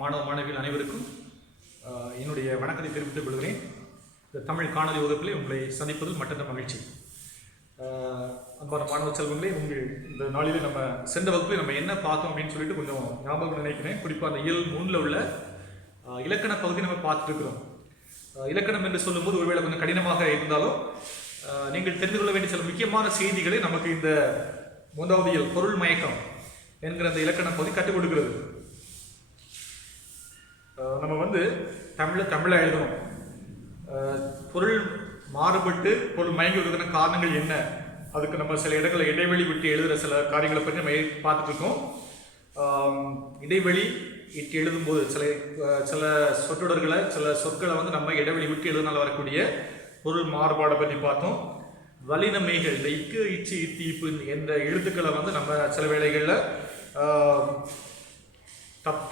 மாணவ மாணவிகள் அனைவருக்கும் என்னுடைய வணக்கத்தை தெரிவித்துக் கொள்கிறேன். இந்த தமிழ் காணொலி வகுப்பிலே உங்களை சந்திப்பதில் மற்ற மகிழ்ச்சி. அன்பான மாணவ செல்வங்களே, உங்கள் இந்த நாளிலே நம்ம சென்ற வகுப்பில் நம்ம என்ன பார்த்தோம் அப்படின்னு சொல்லிட்டு கொஞ்சம் ஞாபகம் நினைக்கிறேன். குறிப்பாக அந்த இயல் 3ல் உள்ள இலக்கண பகுதி நம்ம பார்த்துருக்கிறோம். இலக்கணம் என்று சொல்லும்போது ஒருவேளை கொஞ்சம் கடினமாக இருந்தாலும் நீங்கள் தெரிந்து கொள்ள வேண்டிய சில முக்கியமான செய்திகளை நமக்கு இந்த 3வது இயல் பொருள் மயக்கம் என்கிற அந்த இலக்கண பகுதி கற்றுக் கொடுக்கிறது. நம்ம தமிழை எழுதணும். பொருள் மாறுபட்டு பொருள் மயங்கி வருவதற்கான காரணங்கள் என்ன, அதுக்கு நம்ம சில இடங்களை இடைவெளி விட்டு எழுதுகிற சில காரியங்களை பற்றி நம்ம பார்த்துட்டு இருக்கோம். இடைவெளி விட்டு எழுதும்போது சில சொற்றொடர்களை சில சொற்களை நம்ம இடைவெளி விட்டு எழுதுனால வரக்கூடிய பொருள் மாறுபாடை பற்றி பார்த்தோம். வலினமைகள், இந்த இக்கு இச்சு இத்தி இப்பு என்ற எழுத்துக்களை நம்ம சில வேளைகளில்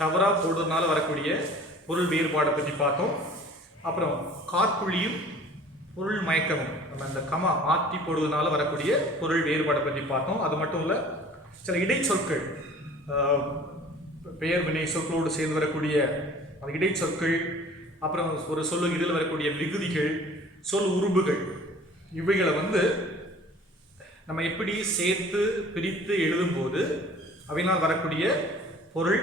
தவறாக போடுறதுனால வரக்கூடிய பொருள் வேறுபாடை பற்றி பார்த்தோம். அப்புறம் காற்புள்ளியும் பொருள் மயக்கமும் நம்ம அந்த கமா மாற்றி போடுவதனால வரக்கூடிய பொருள் வேறுபாடை பற்றி பார்த்தோம். அது மட்டும் இல்லை, சில இடைச்சொற்கள், பெயர் வினை சொற்களோடு சேர்ந்து வரக்கூடிய அந்த இடைச்சொற்கள், அப்புறம் ஒரு சொல்லு இதில் வரக்கூடிய விகுதிகள், சொல் உருபுகள், இவைகளை நம்ம எப்படி சேர்த்து பிரித்து எழுதும்போது அவையினால் வரக்கூடிய பொருள்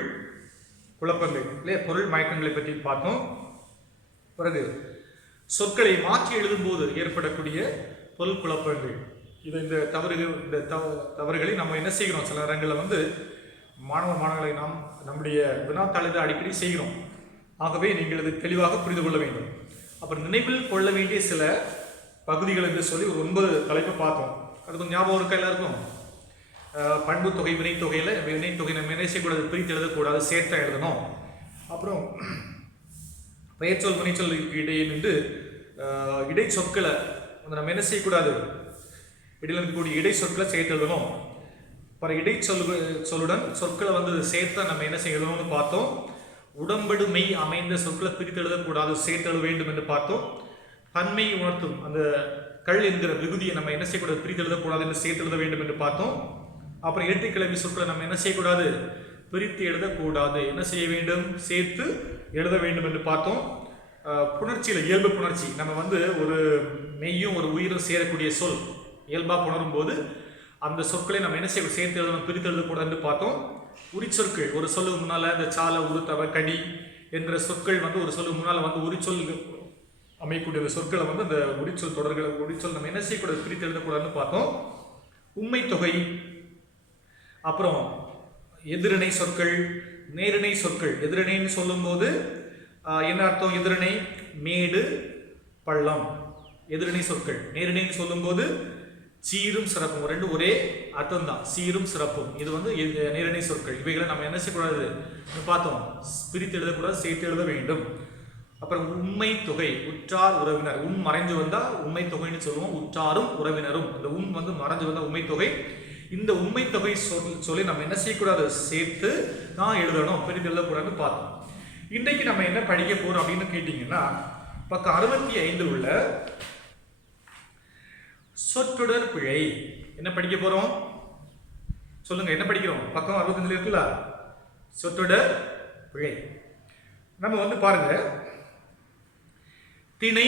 குழப்பங்கள் இல்லையா, பொருள் மயக்கங்களை பற்றி பார்த்தோம். பிறகு சொற்களை மாற்றி எழுதும்போது ஏற்படக்கூடிய பொருள் குழப்பங்கள், இந்த தவறுகளை நம்ம என்ன செய்கிறோம், சில இடங்களில் மாணவர்களை நாம் நம்முடைய வினாத்தாளில் அடிக்கடி செய்கிறோம். ஆகவே நீங்கள் இது தெளிவாக புரிந்து கொள்ள வேண்டும். அப்புறம் நினைவில் கொள்ள வேண்டிய சில பகுதிகள் என்று சொல்லி ஒரு 9 தலைப்பை பார்த்தோம். அது கொஞ்சம் ஞாபகம் இருக்கா எல்லாருக்கும்? பண்பு தொகை, வினைத்தொகையில் வினைத்தொகை நம்ம என்ன செய்யக்கூடாது, பிரித்து எழுதக்கூடாது, சேர்த்தா எழுதணும். அப்புறம் பெயர்ச்சொல் வினைச்சொல்லுக்கு இடையே நின்று இடைச்சொற்களை நம்ம என்ன செய்யக்கூடாது, இடையில் இருக்கக்கூடிய இடை சொற்களை சேர்த்து எழுதணும். அப்புறம் சொல்லுடன் சொற்களை சேர்த்தா நம்ம என்ன செய்ய எழுதணும்னு பார்த்தோம். உடம்படு மெய் அமைந்த சொற்களை பிரித்து எழுதக்கூடாது, சேர்த்து எழுத வேண்டும் என்று பார்த்தோம். தன்மை உணர்த்தும் அந்த கள் என்கிற விகுதியை நம்ம என்ன செய்யக்கூடாது, பிரித்து எழுதக்கூடாது என்று சேர்த்து எழுத வேண்டும் என்று பார்த்தோம். அப்புறம் இரட்டைக்கிழமை சொற்களை நம்ம என்ன செய்யக்கூடாது, பிரித்து எழுதக்கூடாது, என்ன செய்ய வேண்டும், சேர்த்து எழுத வேண்டும் என்று பார்த்தோம். புணர்ச்சியில் இயல்பு புணர்ச்சி, நம்ம ஒரு மெய்யும் ஒரு உயிரும் சேரக்கூடிய சொல் இயல்பாக புணரும் போது அந்த சொற்களை நம்ம என்ன செய்ய சேர்த்து எழுதணும், பிரித்து எழுதக்கூடாது என்று பார்த்தோம். உரிச்சொற்கள், ஒரு சொல்லுக்கு முன்னால் இந்த சால, உருத்தவ, கடி என்ற சொற்கள் ஒரு சொல்லுக்கு முன்னால் உரிச்சொல் அமையக்கூடிய சொற்களை அந்த உரிச்சொல் தொடர்களை உரிச்சொல் நம்ம என்ன செய்யக்கூடாது, பிரித்து எழுதக்கூடாதுன்னு பார்த்தோம். உண்மை தொகை, அப்புறம் எதிரணை சொற்கள், நேரிணை சொற்கள். எதிரணைன்னு சொல்லும்போது என்ன அர்த்தம், எதிரணை மேடு பள்ளம் எதிரணை சொற்கள். நேரிணைன்னு சொல்லும்போது சீரும் சிறப்பும், ரெண்டு ஒரே அர்த்தம் தான், சீரும் சிறப்பும். இது நேரிணை சொற்கள். இவைகளை நம்ம என்ன செய்யக்கூடாது பார்த்தோம், பிரித்து எழுதக்கூடாது, சேர்த்து எழுத வேண்டும். அப்புறம் உண்மை தொகை, உற்றார் உறவினர். மறைஞ்சு வந்தா உண்மை தொகைன்னு சொல்லுவோம், உற்றாரும் உறவினரும். இந்த மறைஞ்சு வந்தா உண்மை தொகை. இந்த உண்மை தொகை சொல்லி நம்ம என்ன செய்யக்கூடாது, சேர்த்து தான் எழுதணும், பிரித்து எழுதக்கூடாதுன்னு பார்த்தோம். இன்றைக்கு நம்ம என்ன படிக்க போறோம் அப்படின்னு கேட்டீங்கன்னா, பக்கம் 65 உள்ள சொற்றொடர் பிழை என்ன படிக்க போறோம் சொல்லுங்க, என்ன படிக்கிறோம்? பக்கம் 65 இருக்குல்ல, சொற்றொடர் பிழை. நம்ம பாருங்க, திணை,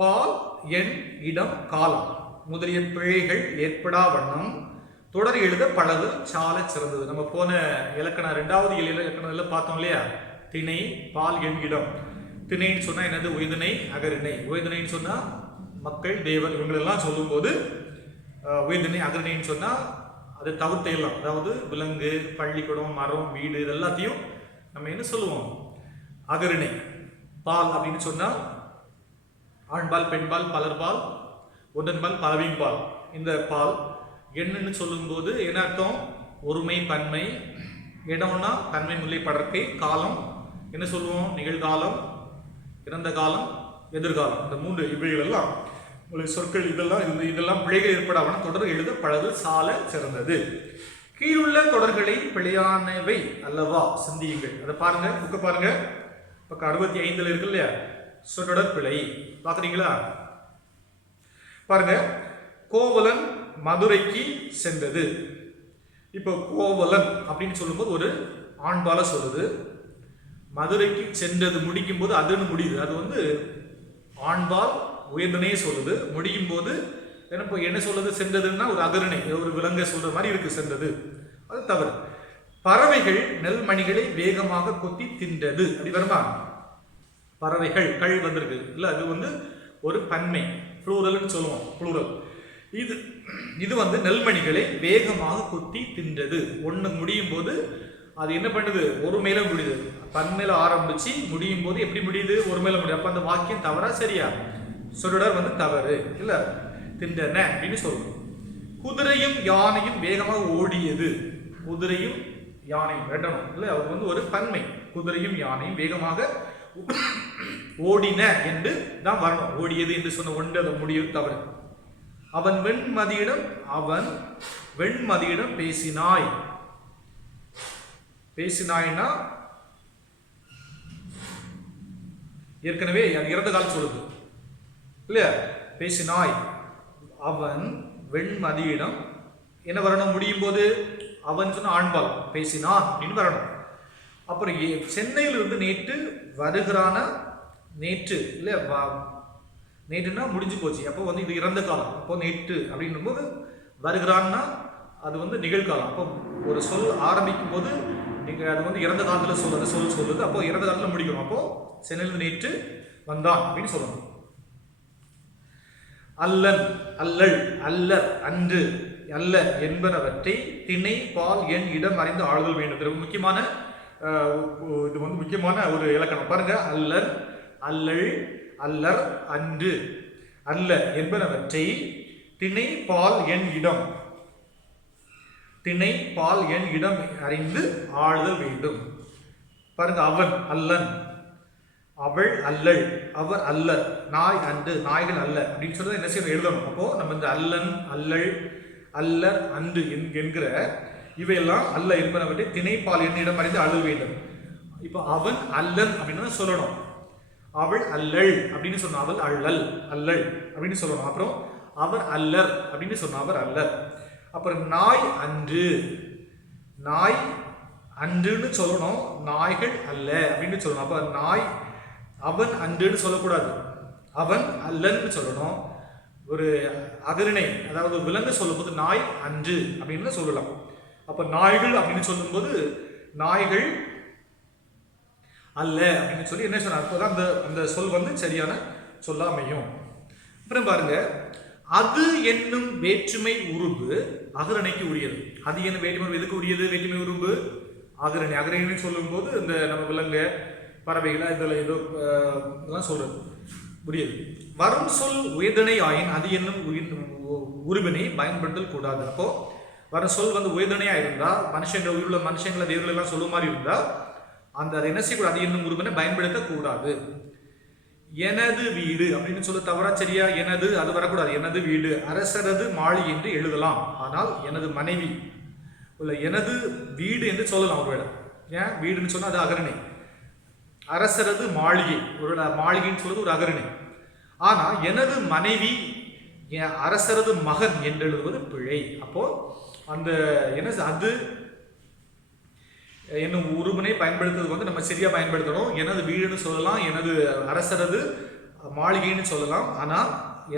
பால், எண், இடம், காலம் முதலிய பிழைகள் ஏற்படா வண்ணம் தொடர் எழுத பழகு சால சிறந்தது. நம்ம போன இலக்கணம் 2வது இலக்கணத்தில் பார்த்தோம் இல்லையா, திணை, பால், எண், இடம். திணைன்னு சொன்னா என்னது, உயர்திணை, அகரிணை. உயர்திணைன்னு சொன்னா மக்கள், தேவன், இவங்களெல்லாம் சொல்லும்போது உயர்திணை. அகரிணைன்னு சொன்னா அது தவிர்த்த எல்லாம், அதாவது விலங்கு, பள்ளிக்கூடம், மரம், வீடு, இது எல்லாத்தையும் நம்ம என்ன சொல்லுவோம், அகரிணை. பால் அப்படின்னு சொன்னா ஆண்பால், பெண்பால், பலர்பால், ஒன்றன்பால், பலவின்பால். இந்த பால். எண்ணுன்னு சொல்லும்போது என்ன அர்த்தம், ஒருமை, பன்மை. இடம்னா தன்மை, முல்லை, படர்க்கை. காலம் என்ன சொல்லுவோம், நிகழ்காலம், இறந்த காலம், எதிர்காலம். இந்த 3 இவைகள் எல்லாம் சொற்கள். இதெல்லாம் பிழைகள் ஏற்படாமல் தொடர் எழுத பழகு சால சிறந்தது. கீழுள்ள தொடர்களை பிழையானவை அல்லவா சிந்தியுங்கள். அதை பாருங்க, புக்க பாருங்க, பக்கம் 65 இருக்கு இல்லையா, சொற்றொடர் பிழை. பாக்குறீங்களா? பாருங்க, கோவலன் மதுரைக்கு சென்றது. இப்போ கோவலன் அப்படின்னு சொல்லும்போது ஒரு ஆண்பால சொல்லுது. மதுரைக்கு சென்றது முடிக்கும் போது அதுன்னு முடியுது. அது வந்து ஆண்பால் உயர்ந்தனே சொல்லுது. முடியும் போது என்ன சொல்றது, சென்றதுன்னா ஒரு அகரணை, ஒரு விலங்கை சொல்ற மாதிரி இருக்கு சென்றது. அது தவறு. பறவைகள் நெல்மணிகளை வேகமாக கொத்தி தின்றது, அப்படி வருமா? பறவைகள் கள் வந்திருக்கு இல்ல, அது வந்து ஒரு பன்மை, ப்ளூரல்னு சொல்லுவோம், ப்ளூரல். இது வந்து நெல்மணிகளை வேகமாக கொத்தி தின்றது. ஒன்று முடியும் போது அது என்ன பண்ணுது, ஒரு மேல முடியுது. பன்மையில ஆரம்பிச்சு முடியும் போது எப்படி முடியுது, ஒரு மேல முடியும். அப்ப அந்த வாக்கியம் தவறா சரியா? சொல்லுடர் வந்து தவறு இல்ல, தின்றன அப்படின்னு சொல்லுவோம். குதிரையும் யானையும் வேகமாக ஓடியது. குதிரையும் யானையும் வேண்டணும் இல்ல, அது வந்து ஒரு பன்மை. குதிரையும் யானையும் வேகமாக ஓடின என்று தான் வரணும். ஓடியது என்று சொன்ன ஒன்று அது முடியும் தவறு. அவன் வெண்மதியிடம் பேசினாய். பேசினாய்னா ஏற்கனவே இறந்த காலம் சொல்லுது இல்லையா? பேசினாய். அவன் வெண்மதியிடம் என்ன வரணும், முடியும் போது அவன் சொன்ன ஆண்பால், பேசினான் அப்படின்னு வரணும். அப்புறம் சென்னையிலிருந்து நேற்று வருகிறான, நேற்று இல்லை, நேற்றுனா முடிஞ்சு போச்சு. அப்போ வந்து இது இறந்த காலம். அப்போ நேற்று அப்படின்னும் போது வருகிறான்னா அது வந்து நிகழ்காலம். அப்போ ஒரு சொல் ஆரம்பிக்கும் போது நீங்கள் அது வந்து இறந்த காலத்தில் சொல் சொல்லுது. அப்போ இறந்த காலத்தில் முடிக்கணும். அப்போ சென்னையிலிருந்து நேற்று வந்தான் அப்படின்னு சொல்லணும். அல்லன், அல்லல், அல்லர், அன்று, அல்ல என்பனவற்றை திணை பால் எண் இடம் அறிந்து ஆளுதல் வேண்டும். இது முக்கியமான இது வந்து முக்கியமான ஒரு இலக்கணம் பாருங்க. அல்லன், அல்லல், அல்லர், அன்று, அல்ல என்பனவற்றை திணை பால் எண் இடம், திணை பால் எண் இடம் அறிந்து ஆளுதல் வேண்டும். பாருங்க, அவன் அல்லன், அவள் அல்லள், அவர் அல்லர், நாய் அன்று, நாய்கள் அல்ல அப்படின்னு சொல்றது என்ன செய்யணும், எழுதணும். அப்போ நம்ம இந்த அல்லன், அல்லள், அல்லர், அன்று என்கிற இவையெல்லாம் அல்ல என்பனவற்றை திணைப்பால் என்னிடம் அறிந்து அழுத வேண்டும். இப்போ அவன் அல்லன் அப்படின்னு சொல்லணும். அவள் அல்லள் அப்படின்னு சொன்ன அவள் அல்லல், அல்லள் அப்படின்னு சொல்லணும். அப்புறம் அவர் அல்லர் அப்படின்னு சொன்ன அவர் அல்லர். அப்புறம் நாய் அன்று, நாய் அன்றுன்னு சொல்லணும், நாய்கள் அல்ல அப்படின்னு சொல்லணும். அப்போ நாய் அவன் அன்றுன்னு சொல்லக்கூடாது, அவன் அல்லன்னு சொல்லணும். ஒரு அகரிணை, அதாவது விலங்கு சொல்லும் போது நாய் அன்று அப்படின்னு சொல்லலாம். அப்ப நாய்கள் அப்படின்னு சொல்லும்போது நாய்கள் அல்ல அப்படின்னு சொல்லி என்ன சொன்னார், அப்போதான் அந்த சொல் வந்து சரியான சொல்ல அமையும். அப்புறம் பாருங்க, அது என்னும் வேற்றுமை உருபு அகரணைக்கு உரியது. அது என்ன வேற்றுமை எதுக்கு உரியது? வேற்றுமை உருபு அகரணை. அகரணைன்னு சொல்லும் போது இந்த நம்ம விலங்கு, பறவைகளை இதில் ஏதோ இதெல்லாம் சொல்றது புரியுது. வரும் சொல் உயர்தனை ஆயின் அது என்னும் உருவினை பயன்படுத்தல் கூடாது. அப்போ வர சொல் வந்து உயர்தனையா இருந்தா, மனுஷங்கள் உயிருள்ள மனுஷங்களை தேவர்கள் எல்லாம் சொல்லும் மாதிரி இருந்தா அந்த அதை என்ன செய்யக்கூடாது, அது என்னும் உருவினை பயன்படுத்த கூடாது. எனது வீடு அப்படின்னு சொல்ல தவறா சரியா? எனது அது வரக்கூடாது. எனது வீடு, அரசரது மாளிகை என்று எழுதலாம். ஆனால் எனது மனைவி இல்ல, எனது வீடு என்று சொல்லலாம் ஒருவேளை. ஏன் வீடுன்னு சொன்னா அது அகரணை. அரசரது மாளிகை, ஒரு மாளிகைன்னு சொல்றது ஒரு அகரணை. ஆனா எனது மனைவி, அரசரது மகன் என்று எழுதுவது பிழை. அப்போ அந்த என்ன அது என்னும் உருவினை பயன்படுத்துறது வந்து நம்ம சரியா பயன்படுத்தணும். எனது வீடுன்னு சொல்லலாம், எனது அரசரது மாளிகைன்னு சொல்லலாம். ஆனா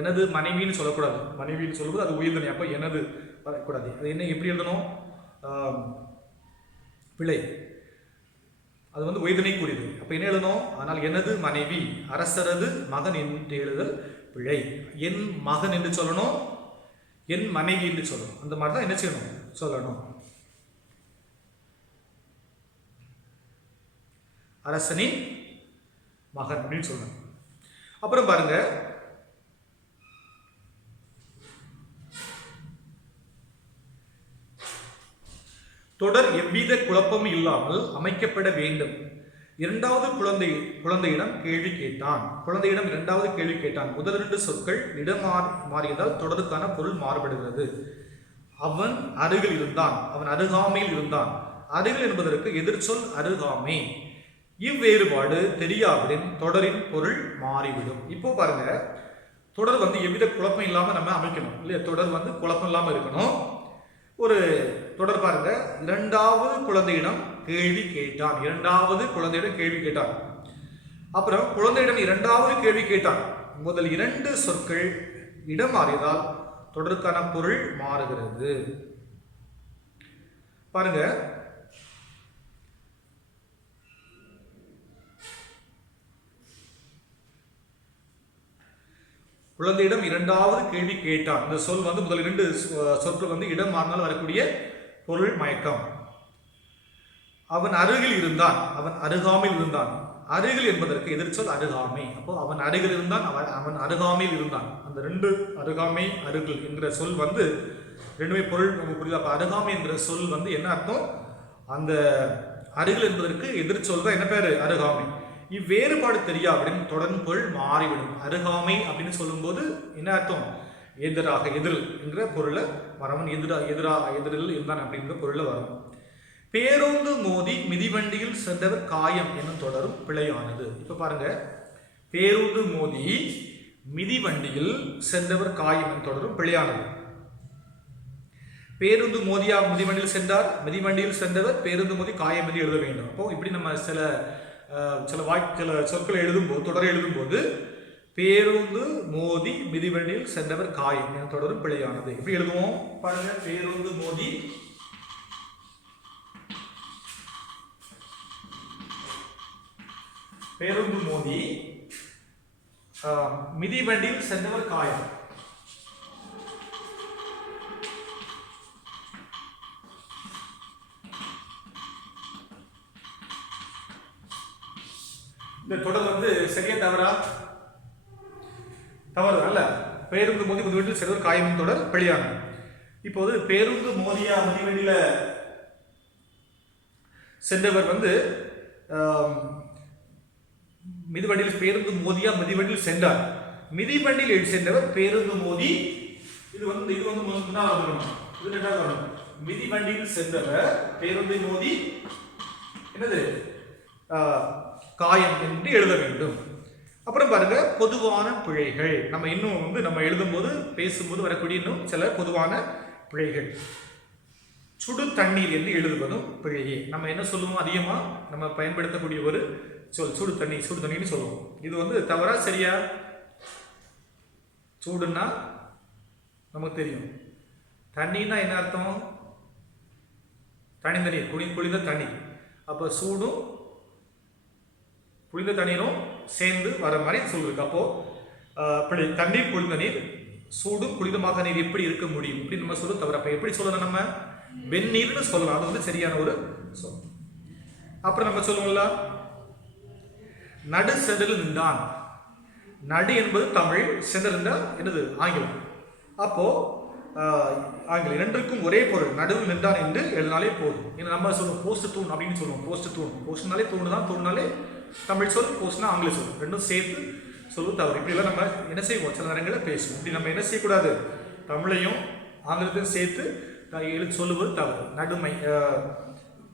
எனது மனைவின்னு சொல்லக்கூடாது. மனைவின்னு சொல்லும்போது அது உயர்ந்தனை. அப்போ எனது வரக்கூடாது. அது என்ன எப்படி எழுதணும்? பிழை, அது வந்து உயர்தனை கூறியது. அப்ப என்ன எழுதணும்? ஆனால் எனது மனைவி, அரசரது மகன் என்று எழுதல் பிழை. என் மகன் என்று சொல்லணும், என் மனைவி என்று சொல்லணும். அந்த மாதிரி தான் என்ன செய்யணும், சொல்லணும். அரசனின் மகன் அப்படின்னு சொல்லணும். அப்புறம் பாருங்க, தொடர் எவ்வித குழப்பமும் இல்லாமல் அமைக்கப்பட வேண்டும். இரண்டாவது குழந்தையிடம் கேள்வி கேட்டான். குழந்தையிடம் இரண்டாவது கேள்வி கேட்டான். முதல் 2 சொற்கள் இடம் மாறியதால் தொடருக்கான பொருள் மாறுபடுகிறது. அவன் அருகில் இருந்தான், அவன் அருகாமையில் இருந்தான். அருகில் என்பதற்கு எதிர்ச்சொல் அருகாமை. இவ்வேறுபாடு தெரியாவிடின் தொடரின் பொருள் மாறிவிடும். இப்போ பாருங்க, தொடர் வந்து எவ்வித குழப்பம் இல்லாம நம்ம அமைக்கணும் இல்லையா? தொடர் வந்து குழப்பம் இல்லாம இருக்கணும். ஒரு தொடர் பாருங்க, இரண்டாவது குழந்தையிடம் கேள்வி கேட்டான். இரண்டாவது குழந்தையிடம் கேள்வி கேட்டான். அப்புறம் குழந்தையிடம் இரண்டாவது கேள்வி கேட்டான். முதல் இரண்டு சொற்கள் இடம் மாறியதால் தொடருக்கான பொருள் மாறுகிறது. பாருங்க, குழந்தையிடம் இரண்டாவது கேள்வி கேட்டான். இந்த சொல் வந்து முதல் இரண்டு சொற்கள் வந்து இடம் மாறினால் வரக்கூடிய பொருள் மயக்கம். அவன் அருகில் இருந்தான், அவன் அருகாமையில் இருந்தான். அருகில் என்பதற்கு எதிர்ச்சொல் அருகாமை. அப்போ அவன் அருகில் இருந்தான், அவன் அருகாமையில் இருந்தான். அந்த ரெண்டு அருகாமை அருகில் என்கிற சொல் வந்து ரெண்டுமே பொருள் நமக்கு புரியுது. அப்போ அருகாமை என்கிற சொல் வந்து என்ன அர்த்தம்? அந்த அருகில் என்பதற்கு எதிர்ச்சொல் தான் என்ன பேரு? அருகாமை. இவ்வேறுபாடு தெரியா அப்படின்னு தொடர்ந்து பொருள் மாறிவிடும். அருகாமை அப்படின்னு சொல்லும்போது என்ன அர்த்தம்? எதிராக, எதிர் என்கிற பொருளை வரவன் எதிரில் இருந்தான் அப்படிங்கிற பொருளை வரும். பேருந்து மோதி மிதிவண்டியில் சென்றவர் காயம் என்னும் தொடரும் பிழையானது. இப்ப பாருங்க, பேருந்து மோதி மிதிவண்டியில் சென்றவர் காயம் என்னும் தொடரும் பிழையானது. பேருந்து மோதியா மிதிவண்டியில் சென்றார், மிதிவண்டியில் சென்றவர் பேருந்து மோதி காயம் என்று எழுத வேண்டும். அப்போ இப்படி நம்ம சில சொற்களை எழுதும்போது, தொடரை எழுதும்போது பேருந்து மோதி மிதிவண்டியில் சென்றவர் காயம் என தொடரும் பிழையானது. எப்படி எழுதுவோம் பாருங்க, பேருந்து மோதி மிதிவண்டியில் சென்றவர் காயம். இந்த தொடர் வந்து சரியா தவறா? தவறு அல்ல. பேருந்து மோதி மிதிவண்டியில் சென்றவர் காயம் தொடர் பிழையானது. இப்போது பேருந்து மோதியா மிதிவண்டியில சென்றவர் வந்து மிதிவண்டியில் பேருந்து மோதியா மிதிவண்டியில் சென்றார். மிதிவண்டியில் சென்றவர் பேருந்து மோதி, இது வந்து மிதிவண்டியில் சென்றவர் பேருந்து மோதி என்னது காயம் என்று எழுத வேண்டும். அப்புறம் பாருங்க, பொதுவான பிழைகள். நம்ம இன்னும் வந்து நம்ம எழுதும்போது பேசும்போது வரக்கூடிய இன்னும் சில பொதுவான பிழைகள். சுடு தண்ணீர் என்று எழுதுவதும் பிழையே. நம்ம என்ன சொல்லுவோம்? அதிகமா நம்ம பயன்படுத்தக்கூடிய ஒரு சொல் சுடு தண்ணீர்னு சொல்லுவோம். இது வந்து தவறா சரியா? சூடுன்னா நமக்கு தெரியும். தண்ணின்னா என்ன அர்த்தம்? தண்ணீர், குளிர்ந்த தண்ணீர். அப்போ சூடும் குளிர்ந்த தண்ணீரும் சேர்ந்து வர மாதிரி சொல்லிருக்கு. அப்போ தண்ணீர் குளிர்ந்த நீர், சூடும் குளிர்ந்தமாக நீர் எப்படி இருக்க முடியும்? இப்படி நம்ம சொல்ல தவிர அப்ப எப்படி சொல்லணும்? நம்ம வெந்நீர்னு சொல்லலாம். அது வந்து சரியான ஒரு சொல். அப்புறம் நம்ம சொல்லுவோம்ல, நடு சென்றல் நின்றான். நடு என்பது தமிழ், சென்றல் என்றால் என்னது? ஆங்கிலம். அப்போ ஆங்கிலம் இரண்டுக்கும் ஒரே பொருள். நடுவில் நின்றான் என்று எழுதினாலே போதும். ஏன்னா நம்ம சொல்லுவோம் போஸ்ட் தூண் அப்படின்னு சொல்லுவோம். போஸ்ட்னாலே தூணு தான். தூணுனாலே தமிழ் சொல், போஸ்ட்னா ஆங்கில சொல். ரெண்டும் சேர்த்து சொல்லுவது தவறு. இப்படிலாம் நம்ம என்ன செய்வோம்? சில நேரங்களில் பேசுவோம். இப்படி நம்ம என்ன செய்யக்கூடாது? தமிழையும் ஆங்கிலத்தையும் சேர்த்து எழுத்து சொல்லுவது தவறு.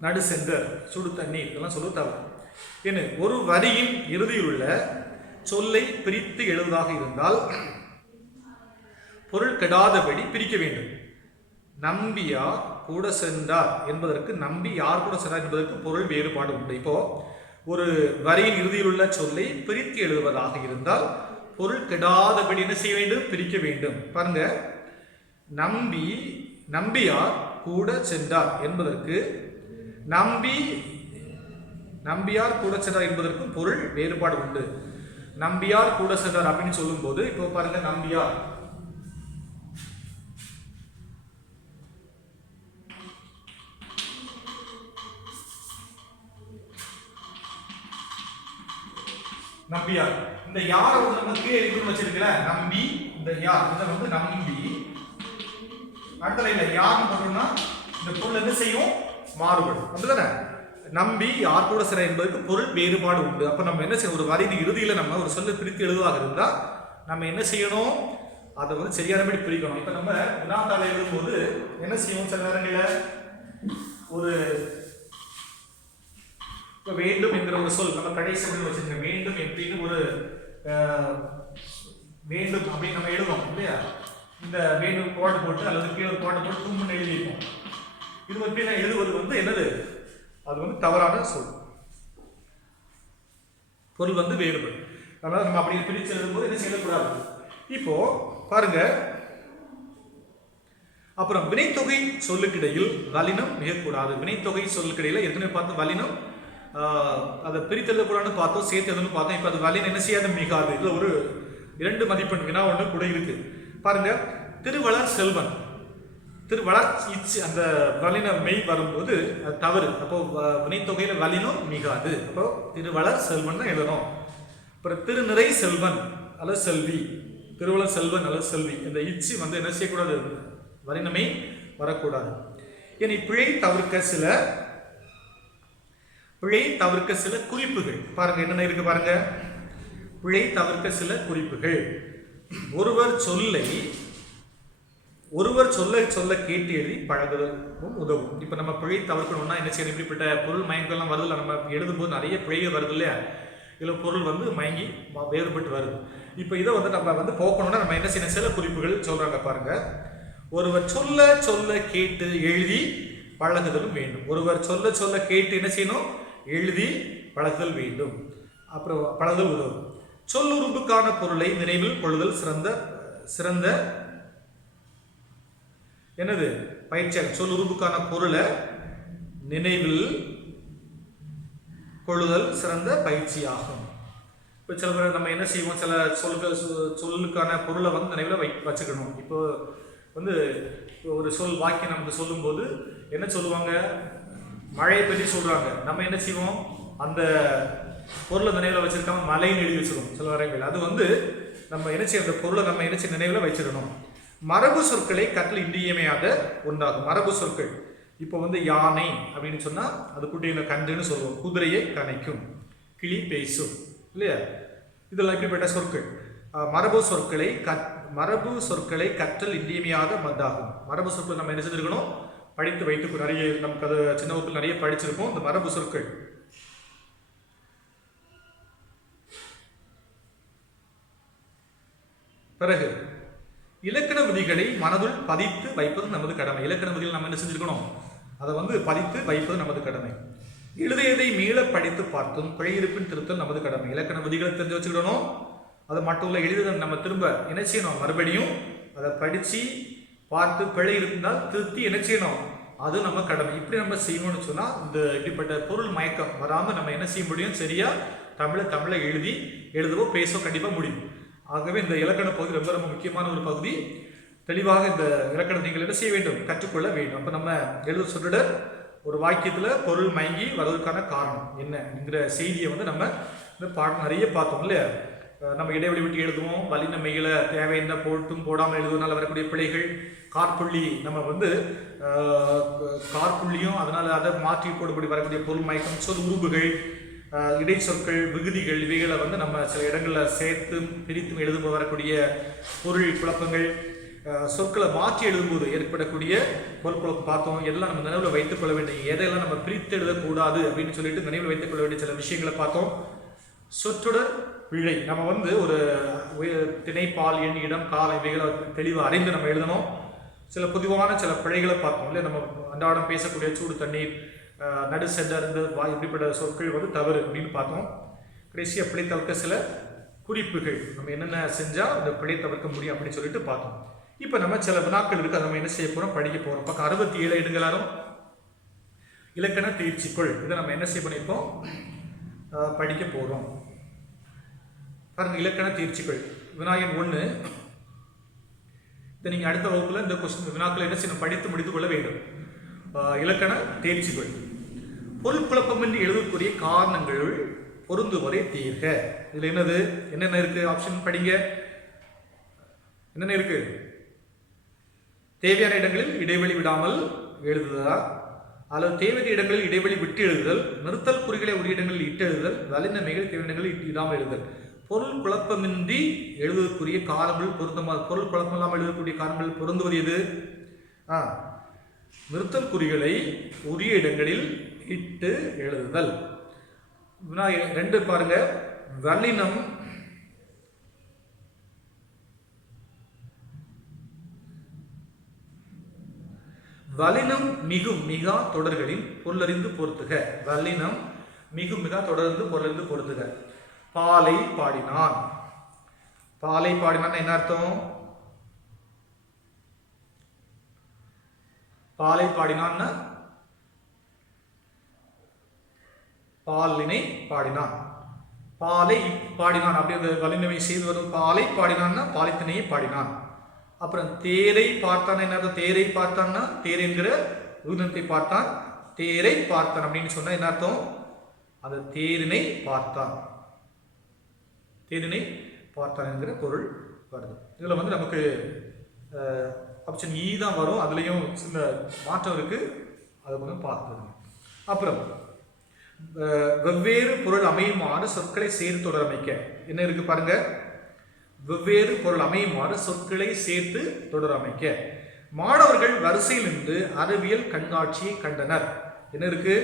நடு சென்றர், சுடு தண்ணீர் இதெல்லாம் சொல்லுவது தவறு. என்ன, ஒரு வரியின் இறுதியில் உள்ள சொல்லை பிரித்து எழுதுவதாக இருந்தால் பொருள் கெடாதபடி பிரிக்க வேண்டும். நம்பியார் கூட சென்றார் என்பதற்கு நம்பி யார் கூட சென்றார் என்பதற்கு பொருள் வேறுபாடு உண்டு. இப்போ ஒரு வரியின் இறுதியில் உள்ள சொல்லை பிரித்து எழுதுவதாக இருந்தால் பொருள் கெடாதபடி என்ன செய்ய வேண்டும்? பிரிக்க வேண்டும். பாருங்க, நம்பியார் கூட சென்றார் என்பதற்கு நம்பியார் கூட சென்றார் என்பதற்கும் பொருள் வேறுபாடு உண்டு. நம்பியார் கூட சென்றார் அப்படின்னு சொல்லும் போது இப்போ பாருங்க, நம்பியார் இந்த யாரை வந்து நம்ம கீழே எழுதி வச்சிருக்கல, நம்பி, இந்த யார் இதை வந்து நம்பி, அடுத்த லைன்ல யாருன்னு போட்டோம்னா இந்த பொருள் என்ன செய்யும்? மாறுபடும். அதுதானே? நம்பி யார் கூட சென்றார் என்பதற்கு பொருள் வேறுபாடு உண்டு. அப்ப நம்ம என்ன செய்யணும்? ஒரு வரியின் இறுதியில நம்ம ஒரு சொல்லை பிரித்து எழுதுவதாக இருந்தா நம்ம என்ன செய்யணும்? அதை வந்து சரியானபடி பிரிக்கணும். இப்ப நம்ம வினாத்தாளை எழுதும்போது என்ன செய்வோம்? சில நேரங்களில் ஒரு வேண்டும் என்கிற ஒரு சொல் நம்ம கடைசி வச்சிருக்கோம். வேண்டும் எப்படின்னு ஒரு வேண்டும் அப்படின்னு நம்ம எழுதுவோம் இல்லையா? இந்த வேண்டும் கோடு போட்டு அல்லது கீழே கோடு போட்டு தும்முன்னு எழுதியிருப்போம். இது எப்படி நான் எழுதுவது வந்து என்னது? அது வந்து தவறான சொல். பொருள் வந்து வேறுபடும். அதனால நம்ம அப்படி பிரித்து எழுதும்போது என்ன செய்யக்கூடாது. இப்போ பாருங்க, அப்புறம் வினைத்தொகை சொல்லுக்கிடையில் வல்லினம் மிகக்கூடாது. வினைத்தொகை சொல்லுக்கிடையில் ஏற்கனவே பார்த்தோம் வல்லினம் அதை பிரித்து எழுதக்கூடாதுன்னு பார்த்தோம், சேர்த்து எழுதணும்னு பார்த்தோம். இப்போ அது வல்லினம் என்ன செய்யாத மிகாது. இதில் ஒரு 2 மதிப்பெண் வினா ஒன்று கூட இருக்கு. பாருங்க, திருவளர் செல்வன், திருவளர் இச்சு அந்த வல்லின மெய் வரும்போது அது தவறு. அப்போ வினைத்தொகையில வல்லினம் மிகாது. அப்போ திருவளர் செல்வன் தான் எழுதணும். அப்புறம் திருநிறை செல்வன் அல்லது செல்வி, திருவளர் செல்வன் அல்லது செல்வி, இந்த இச்சு வந்து என்ன செய்யக்கூடாது, வல்லினமே வரக்கூடாது. இனி பிழை தவிர்க்க சில குறிப்புகள் பாருங்க, என்னென்ன இருக்கு பாருங்க. பிழை தவிர்க்க சில குறிப்புகள். ஒருவர் சொல்ல கேட்டு எழுதி பழகுவதும் உதவும். இப்போ நம்ம பிழை தவிர்க்கணும்னா என்ன செய்யணும், இப்படிப்பட்ட பொருள் மயங்கள்லாம் வருது இல்லை, நம்ம எழுதும்போது நிறைய பிழைகள் வருது இல்லையா, இதில் பொருள் வந்து மயங்கி வேறுபட்டு வருது. இப்போ இதை வந்து நம்ம வந்து போக்கணும்னா நம்ம என்ன செய்யணும், சில குறிப்புகள் சொல்றாங்க பாருங்க. ஒருவர் சொல்ல கேட்டு எழுதி பழகுதலும் வேண்டும். ஒருவர் சொல்ல கேட்டு என்ன செய்யணும், எழுதி பழகுதல் வேண்டும். அப்புறம் பழகுதல் உதவும். சொல்லுறுப்புக்கான பொருளை நினைவில் கொள்ளுதல் சிறந்த என்னது பயிற்சியாக. சொல்லுறுப்புக்கான பொருளை நினைவில் கொள்ளுதல் சிறந்த பயிற்சியாகும். இப்போ சில பேர் நம்ம என்ன செய்வோம், சில சொல்லுக்கான பொருளை வந்து நினைவில் வச்சுக்கணும். இப்போ வந்து ஒரு சொல் வாக்கியம் நமக்கு சொல்லும்போது என்ன சொல்லுவாங்க, மழையை பற்றி சொல்றாங்க, நம்ம என்ன செய்வோம், அந்த பொருளை நினைவில் வச்சிருக்காம மழைன்னு எழுதி வச்சிருவோம் சில வரைகள். அது வந்து நம்ம என்ன செய்ய, அந்த பொருளை நம்ம என்ன செய்ய நினைவில் வச்சிடணும். மரபு சொற்களை கற்றல் இன்றியமையாத ஒன்றாகும். மரபு சொற்கள் இப்போ வந்து யானை அப்படின்னு சொன்னா அது குட்டியின கன்றுன்னு சொல்லுவோம், குதிரையை கணைக்கும், கிளி பேசும் இல்லையா, இதெல்லாம் இப்படிப்பட்ட சொற்கள். மரபு சொற்களை கற்றல் இன்றியமையாத மத்தாகும். மரபு சொற்கள் நம்ம என்ன செஞ்சிருக்கணும், படித்து வைத்து நிறைய நமக்கு அது சின்ன வகுப்பில் நிறைய படிச்சிருக்கோம். இந்த மரபு சொற்கள். பிறகு இலக்கண விதிகளை மனதுள் பதித்து வைப்பது நமது கடமை. இலக்கண விதிகள் நம்ம என்ன செஞ்சிருக்கணும், அதை வந்து பதித்து வைப்பது நமது கடமை. எழுதியதை மீள படித்து பார்த்தும் பிழை இருப்பின் திருத்தல் நமது கடமை. இலக்கண விதிகளை தெரிஞ்சு வச்சுக்கிடணும். அது மட்டும் இல்லை, எழுதுதை நம்ம திரும்ப என்ன செய்யணும், மறுபடியும் அதை படித்து பார்த்து பிழை இருந்தால் திருத்தி என்ன செய்யணும், அது நம்ம கடமை. இப்படி நம்ம செய்யணும்னு சொன்னால் இந்த இப்படிப்பட்ட பொருள் மயக்கம் வராமல் நம்ம என்ன செய்ய முடியும், சரியா தமிழை எழுதவோ பேசவோ கண்டிப்பாக முடியும். ஆகவே இந்த இலக்கண பகுதி ரொம்ப ரொம்ப முக்கியமான ஒரு பகுதி. தெளிவாக இந்த இலக்கணம் நீங்கள் என்ன செய்ய வேண்டும், கற்றுக்கொள்ள வேண்டும். அப்போ நம்ம எழுத சொல்லிட ஒரு வாக்கியத்தில் பொருள் மயங்கி வருவதற்கான காரணம் என்னங்கிற செய்தியை வந்து நம்ம இந்த பாடம் நிறைய பார்த்தோம் இல்லையா. நம்ம இடைவெளி விட்டு எழுதுவோம், வல்லினமைகளை தேவையான போட்டும் போடாமல் எழுதுவதனால வரக்கூடிய பிழைகள், காற்புள்ளி நம்ம வந்து காற்புள்ளியும் அதனால் அதை மாற்றி போடும்படி வரக்கூடிய பொருள் மயக்கம், சொல் உருபுகள், இடைச்சொற்கள், விகுதிகள், இவைகளை வந்து நம்ம சில இடங்களில் சேர்த்தும் பிரித்தும் எழுதும்போது வரக்கூடிய பொருள் குழப்பங்கள், சொற்களை மாற்றி எழுதும்போது ஏற்படக்கூடிய பொருள் குழப்பம் பார்த்தோம். எல்லாம் நம்ம நினைவில் வைத்துக் கொள்ள வேண்டிய, எதையெல்லாம் நம்ம பிரித்து எழுதக்கூடாது அப்படின்னு சொல்லிட்டு நினைவில் வைத்துக் கொள்ள வேண்டிய சில விஷயங்களை பார்த்தோம். சொற்றொடர் பிழை நம்ம வந்து ஒரு திணை, பால், எண், இடம், கால இவைகளை தெளிவாக அறிந்து நம்ம எழுதணும். சில பொதுவான சில பிழைகளை பார்த்தோம் இல்லை, நம்ம அன்றாடம் பேசக்கூடிய சூடு தண்ணீர், நடு சென்டர், இந்த இப்படிப்பட்ட சொற்கள் வந்து தவறு அப்படின்னு பார்த்தோம். கடைசியாக பிழை தவிர்க்க சில குறிப்புகள், நம்ம என்னென்ன செஞ்சால் இந்த பிழை தவிர்க்க முடியும் அப்படின்னு சொல்லிட்டு பார்த்தோம். இப்போ நம்ம சில வினாக்கள் இருக்குது, நம்ம என்ன செய்ய போகிறோம், படிக்க போகிறோம். பக்கம் 67 எடுங்களாரும் இலக்கண தேர்ச்சிக்குள் இதை நம்ம என்ன செய்ய பண்ணியிருப்போம், படிக்க போகிறோம். பாருங்க, இலக்கண தேர்ச்சிக்குள் வினாயன் 1. இதை நீங்கள் அடுத்த வகுப்பில் இந்த கொஸ்டின் வினாக்களை என்ன செய்யணும், படித்து முடித்துக் கொள்ள வேண்டும். இலக்கண தேர்ச்சிக்குள் பொருள் குழப்பமின்றி எழுதக்கூடிய காரணங்கள் பொருந்துவரை தீர்க. இதில் என்னென்ன இருக்கு, ஆப்ஷன் படிங்க. என்னென்ன இருக்கு, தேவையான இடங்களில் இடைவெளி விடாமல் எழுதுதா, அல்லது தேவையான இடங்களில் இடைவெளி விட்டு எழுதுதல், நிறுத்தல் குறிகளை உரிய இடங்களில் இட்டு எழுதுதல், வல்லினமைகள் தேவையான இடங்களில் இடாமல் எழுதுதல். பொருள் குழப்பமின்றி எழுதக்கூடிய காரணங்கள் பொருத்தமாக, பொருள் குழப்பம் இல்லாமல் எழுதக்கூடிய காரணங்கள் பொருந்துவது எது, நிறுத்தல் குறிகளை உரிய இடங்களில் இட்டு எழுதுதல். 2 பாருங்க, வல்லினம் வல்லினம் மிகும் மிகா தொடர்களின் பொருளறிந்து பொறுத்துக. வல்லினம் மிகும் மிகா தொடர்ந்து பொருளறிந்து பொறுத்துக. பாலை பாடினான். பாலை பாடினான் என்ன அர்த்தம்? பாலை பாடினான் பாலினை பாடினான். பாலை பாடினான் அப்படி அந்த வல்லினமை செய்து வரும். பாலை பாடினான்னா பாலித்தினையை பாடினான். அப்புறம் தேரை பார்த்தான் என்ன? தேரை பார்த்தான்னா தேர் என்கிற உயிரினத்தை பார்த்தான். தேரை பார்த்தான் அப்படின்னு சொன்னா என்ன அர்த்தம்? அந்த தேரினை பார்த்தான். தேரினை பார்த்தான் என்கிற பொருள் வருது. இதுல வந்து நமக்கு ஆப்ஷன் இ தான் வரும். அதுலயும் சில மாற்றம் இருக்கு, அதை கொஞ்சம் பார்த்துருங்க. அப்புறம் வெவ்வேறு பொருள் அமையுமாறு சொற்களை சேர்த்து தொடரமைக்க என்ன இருக்கு பாருங்க. வெவ்வேறு பொருள் அமையுமாறு சொற்களை சேர்த்து தொடரமைக்க. மாணவர்கள் வரிசையில் நின்று அறிவியல் கண்காட்சியை கண்டனர். என்ன இருக்கு?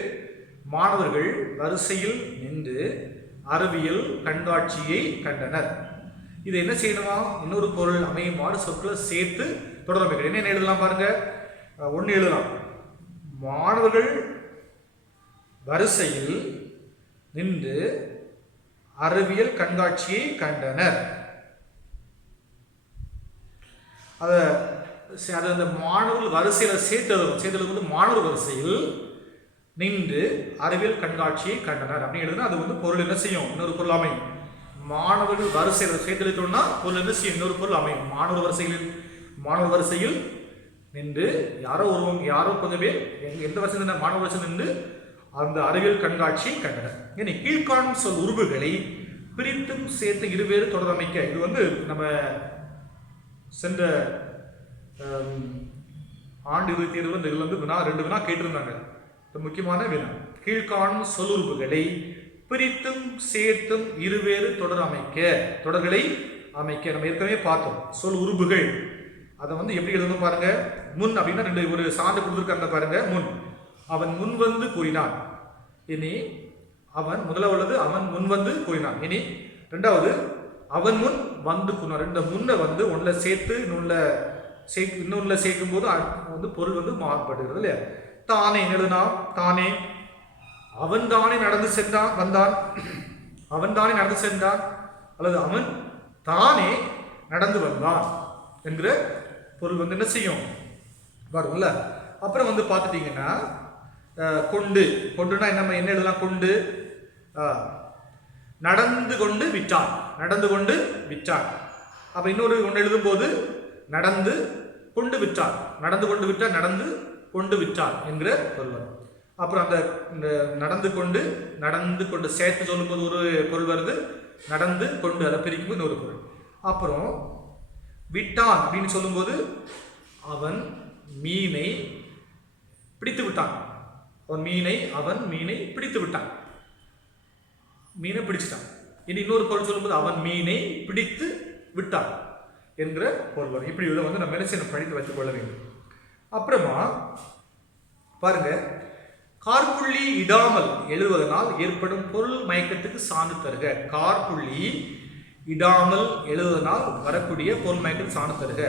மாணவர்கள் வரிசையில் நின்று அறிவியல் கண்காட்சியை கண்டனர். இது என்ன செய்யணுமா? இன்னொரு பொருள் அமையுமாறு சொற்களை சேர்த்து தொடரமைக்க. என்ன எழுதலாம் பாருங்க. ஒன்று எழுதலாம். மாணவர்கள் வரிசையில் நின்று அறிவியல் கண்காட்சியை கண்டனர். அதை அந்த மாணவர்கள் வரிசையில் சேர்த்தது வந்து மாணவர் வரிசையில் நின்று அறிவியல் கண்காட்சியை கண்டனர் அப்படின்னு எழுதுனா அது வந்து பொருள் என்ன செய்யும்? இன்னொரு பொருள் அமையும். மாணவர்கள் வரிசையில் சேர்த்தெழுத்தோம்னா பொருள் என்ன செய்யும்? இன்னொரு பொருள் அமையும். மாணவர் வரிசையில் நின்று யாரோ கொஞ்சம் பேர் எந்த வரிசையில் மாணவர் வரிசையில் நின்று அந்த அறிவியல் கண்காட்சியை கண்டனர். இனி கீழ்காணும் சொல் உருபுகளை பிரித்தும் சேர்த்து இருவேறு தொடரமைக்க. இது வந்து நம்ம சென்ற ஆண்டு இறுதி தேர்வு இந்த இதில் வந்து வினா 2 வினா கேட்டிருந்தாங்க. முக்கியமான வினா. கீழ்காணும் சொல்லுறுப்புகளை பிரித்தும் சேர்த்தும் இருவேறு தொடர்களை அமைக்க. நம்ம ஏற்கனவே பார்த்தோம். சொல் உறுப்புகள் அதை வந்து எப்படி எழுதணும் பாருங்க. முன் அப்படின்னா ஒரு சான்று கொடுத்துருக்காங்க பாருங்க. முன். அவன் முன் வந்து கூறினான். இனி அவன் முதல்ல உள்ளது அவன் முன் வந்து கூறினான். இனி ரெண்டாவது அவன் முன் வந்து கூறினான். ரெண்டு முன்ன வந்து ஒன்றில் சேர்த்து இன்னொன்னுல சேர்க்கும் போது வந்து பொருள் வந்து மாறுபடுகிறது இல்லையா? தானே எழுதுனா தானே. அவன் தானே நடந்து சென்றான் வந்தான். அவன் தானே நடந்து சென்றான் அல்லது அவன் தானே நடந்து வந்தான் என்கிற பொருள் வந்து என்ன செய்யும்? வரும்ல. அப்புறம் வந்து பார்த்துட்டீங்கன்னா கொண்டுனா என்ன எழுதலாம்? கொண்டு நடந்து கொண்டு விட்டான். நடந்து கொண்டு விட்டான். அப்ப இன்னொரு ஒன்று எழுதும் போது நடந்து கொண்டு விட்டான். நடந்து கொண்டு விட்டான். நடந்து கொண்டு விட்டான் என்கிற பொருள் வரும். அப்புறம் அந்த நடந்து கொண்டு சேர்த்து சொல்லும் போது ஒரு பொருள் வருது. நடந்து கொண்டு அதை பிரிக்கும் போது இன்னொரு பொருள். அப்புறம் விட்டான் அப்படின்னு சொல்லும்போது அவன் மீனை பிடித்து விட்டான். அவன் மீனை பிடித்து விட்டான். மீனை பிடிச்சிட்டான். இனி இன்னொரு பொருள் சொல்லும்போது அவன் மீனை பிடித்து விட்டான் என்கிற பொருள் வரும். இப்படி இதை வந்து நம்ம என்ன படித்து வைத்துக் கொள்ள வேண்டும். அப்புறமா பாருங்க, கார்புள்ளி இடாமல் எழுதுவதனால் ஏற்படும் பொருள் மயக்கத்துக்கு சான்று தருக. கார்புள்ளி இடாமல் எழுதுவதனால் வரக்கூடிய பொருள் மயக்கத்துக்கு சான்று தருக.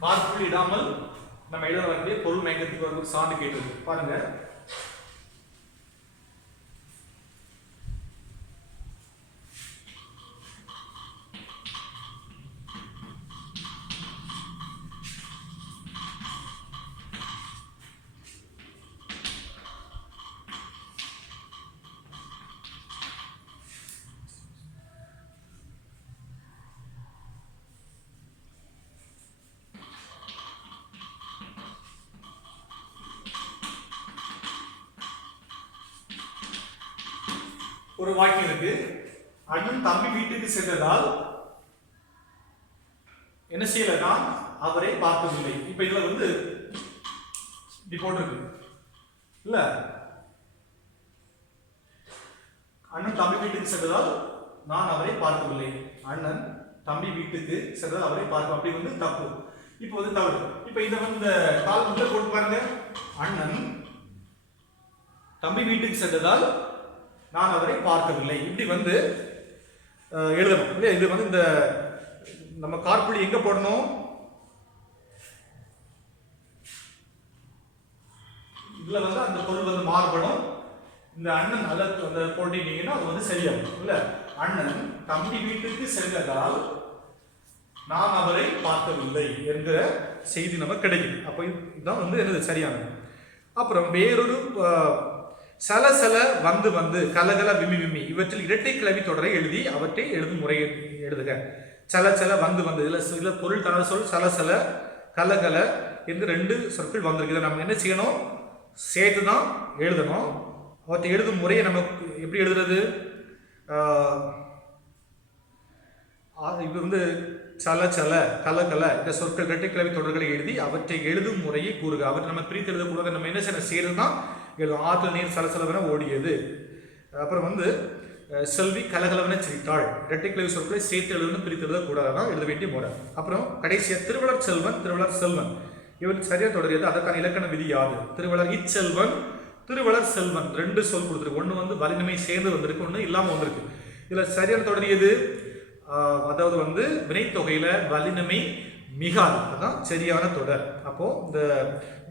கார்புள்ளி இடாமல் நம்ம எழுத வேண்டிய பொருள் மயக்கத்துக்கு வந்து சான்று கேட்டது. பாருங்க, ஒரு வாக்கியம் இருக்கு. அண்ணன் தம்பி வீட்டுக்கு சென்றதால் என்ன செய்யலன்னா அவரை பார்க்கவில்லை. இப்ப இதுல வந்து இப்படி போட்டிருக்கு இல்ல, அண்ணன் தம்பி வீட்டுக்கு சென்றதால் நான் அவரை பார்க்கவில்லை. அண்ணன் தம்பி வீட்டுக்கு சென்றதால் அவரை பார்க்க, அப்படி வந்து தப்பு. இப்போ வந்து தவறு. இப்போ இதை வந்து கால் வந்து போட்டு பாருங்க. அண்ணன் தம்பி வீட்டுக்கு சென்றதால் நான் அவரை பார்க்கவில்லை. இப்படி வந்து எழுதணும் இல்லையா? இது வந்து இந்த நம்ம காற்புள்ளி எங்க போடணும்? இதுல வந்து அந்த பொருள் வந்து மாறுபடும். இந்த அண்ணன் அல்ல அந்த போட்டீங்கன்னா அது வந்து சரியாகும் இல்ல. அண்ணன் தம்பி வீட்டுக்கு சென்றதால் நான் அவரை பார்க்கவில்லை என்கிற செய்தி நமக்கு கிடைக்கும். அப்போ இதுதான் வந்து என்னது சரியானது. அப்புறம் வேறொரு சல சல வந்து வந்து கலகல விமி விமி இவற்றில் இரட்டை கிளவி தொடரை எழுதி அவற்றை எழுதும் முறையை எழுதுக. சல சல வந்து வந்து இதுல பொருள் தர சொல் சலசல கலகல என்று 2 சொற்கள் வந்திருக்கு. இதை நம்ம என்ன செய்யணும்? சேர்த்து தான் எழுதணும். அவற்றை எழுதும் முறையை நம்ம எப்படி எழுதுறது? இது வந்து சல சல கலகல இந்த சொற்கள் இரட்டை கிளவி தொடர்களை எழுதி அவற்றை எழுதும் முறையை கூறுக. அவற்றை நம்ம பிரித்து எழுதக்கூடாது. நம்ம என்ன செய்யணும்? சேர்த்து தான் எழுதும். ஆற்றுல நீர் சலசலவென ஓடியது. அப்புறம் வந்து செல்வி கலகலவென சிரித்தாள். இரட்டை கிளவி சொற்களை சேர்த்து எழுதுன்னு பிரித்து எழுதக்கூடாதான் எழுத வேண்டிய முறை. அப்புறம் கடைசியா திருவளர் செல்வன் திருவளர் செல்வன் இவருக்கு சரியா தொடரியது. அதற்கான இலக்கண விதி யாது? திருவளர் இச்செல்வன் திருவளர் செல்வன் 2 சொல் கொடுத்துருக்கு. ஒன்று வந்து வலிமை சேர்ந்து வந்திருக்கு, ஒன்று இல்லாமல் வந்திருக்கு. இதில் சரியான தொடரியது அதாவது வந்து வினைத்தொகையில வலிமை மிகாது, அதுதான் சரியான தொடர். அப்போ இந்த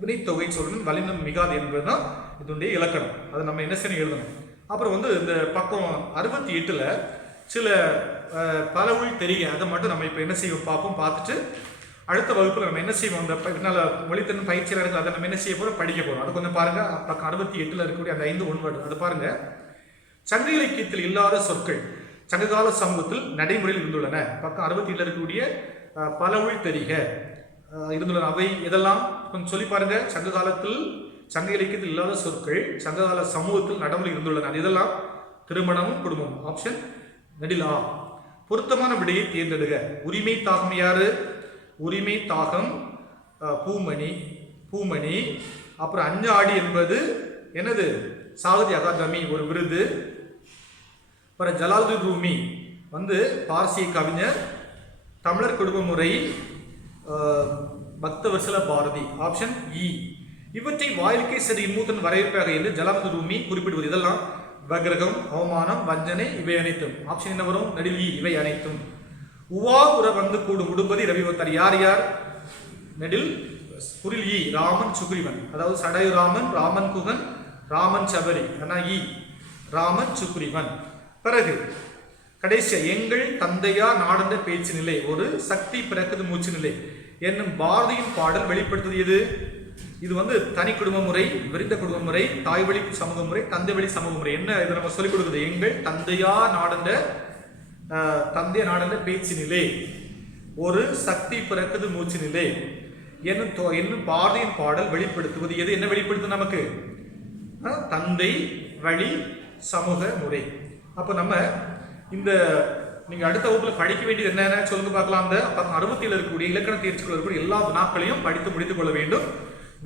வினைத்தொகை சொல்றேன் வலிமை மிகாது என்பதுதான் இதனுடைய இலக்கணம். அதை நம்ம என்ன செய்ய எழுதணும். அப்புறம் வந்து இந்த பக்கம் 68ல் சில பலவுள் தெரிய அதை மட்டும் நம்ம இப்போ என்ன செய்வோம் பார்ப்போம். பார்த்துட்டு அடுத்த வகுப்பில் நம்ம என்ன செய்வோம்? அந்த பின்னால் மொழித்திறன் பயிற்சியாளர்கள் அதை நம்ம என்ன செய்ய போகிறோம்? படிக்க போகிறோம். அது கொஞ்சம் பாருங்க. பக்கம் 68ல் இருக்கக்கூடிய அந்த 5 ஒன்வேர்டு அதை பாருங்க. சங்க இலக்கியத்தில் இல்லாத சொற்கள் சங்ககால சமூகத்தில் நடைமுறையில் இருந்துள்ளன. பக்கம் 67 இருக்கக்கூடிய பலவுள் தெரிக இருந்துள்ளன. அவை இதெல்லாம் கொஞ்சம் சொல்லி பாருங்க. சங்க காலத்தில் சங்க இலக்கியத்தில் இல்லாத சொற்கள் சங்ககால சமூகத்தில் நடைமுறை இருந்துள்ளன. அது இதெல்லாம் திருமணமும் குடும்பம். ஆப்ஷன் நெடிலா. பொருத்தமான விடையை தேர்ந்தெடுக. உரிமை தாகம் யாரு? உரிமை தாகம் பூமணி பூமணி. அப்புறம் அஞ்ஞாடி என்பது என்னது? சாகித்ய அகாதமி ஒரு விருது. அப்புறம் ஜலாலுதீன் ரூமி வந்து பார்சிய கவிஞர். தமிழர் குடும்ப முறை பக்தவத்சல பாரதி. ஆப்ஷன் இ. இவற்றை வாயிலுக்கே சரி இம்மூத்தன் வரவேற்பாக என்று ஜலாலுதீன் ரூமி குறிப்பிடுவது. இதெல்லாம் வக்ரகம் அவமானம் வஞ்சனை இவை அனைத்தும். ஆப்ஷன் என்ன வரும்? நெடில் இ. இவை அனைத்தும். உவா உற வந்து கூடும் உடும்பதி ரவிவத்தார். யார் யார்? நெடில் குரில் இ. ராமன் சுக்ரீவன். அதாவது சடையு ராமன் ராமன் குகன் ராமன் சபரி. ஆனா இ. ராமன் சுக்ரீவன். பிறகு கடைசியா எங்கள் தந்தையா நாடந்த பேச்சு நிலை ஒரு சக்தி பிறக்குது மூச்சு நிலை என்னும் பாரதியின் பாடல் வெளிப்படுத்துவது எது? இது வந்து தனி குடும்ப முறை, விரிந்த குடும்ப முறை, தாய் வழி சமூக முறை, தந்தை வழி சமூக முறை. என்ன இதை நம்ம சொல்லிக் கொடுக்குது? எங்கள் தந்தையா நாடந்த பேச்சு நிலை ஒரு சக்தி பிறக்குது மூச்சு நிலை என்னும் பாரதியின் பாடல் வெளிப்படுத்துவது எது? என்ன வெளிப்படுத்தும் நமக்கு? தந்தை வழி சமூக முறை. அப்போ நம்ம இந்த நீங்கள் அடுத்த வகுப்பில் படிக்க வேண்டியது என்னென்ன சொல்லுங்க பார்க்கலாம். அந்த 67 இருக்கக்கூடிய இலக்கண தேர்ச்சிக்குள்ள இருக்கக்கூடிய எல்லா வினாக்களையும் படித்து முடித்துக் கொள்ள வேண்டும்.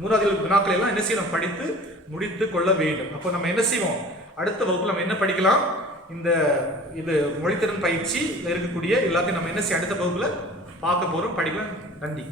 3வது வினாக்களை எல்லாம் என்ன செய்யணும்? படித்து முடித்து கொள்ள வேண்டும். அப்போ நம்ம என்ன செய்வோம்? அடுத்த வகுப்பில் நம்ம என்ன படிக்கலாம்? இது மொழித்திறன் பயிற்சி இருக்கக்கூடிய எல்லாத்தையும் நம்ம என்ன செய்ய அடுத்த வகுப்பில் பார்க்க போகிறோம், படிக்கலாம். நன்றி.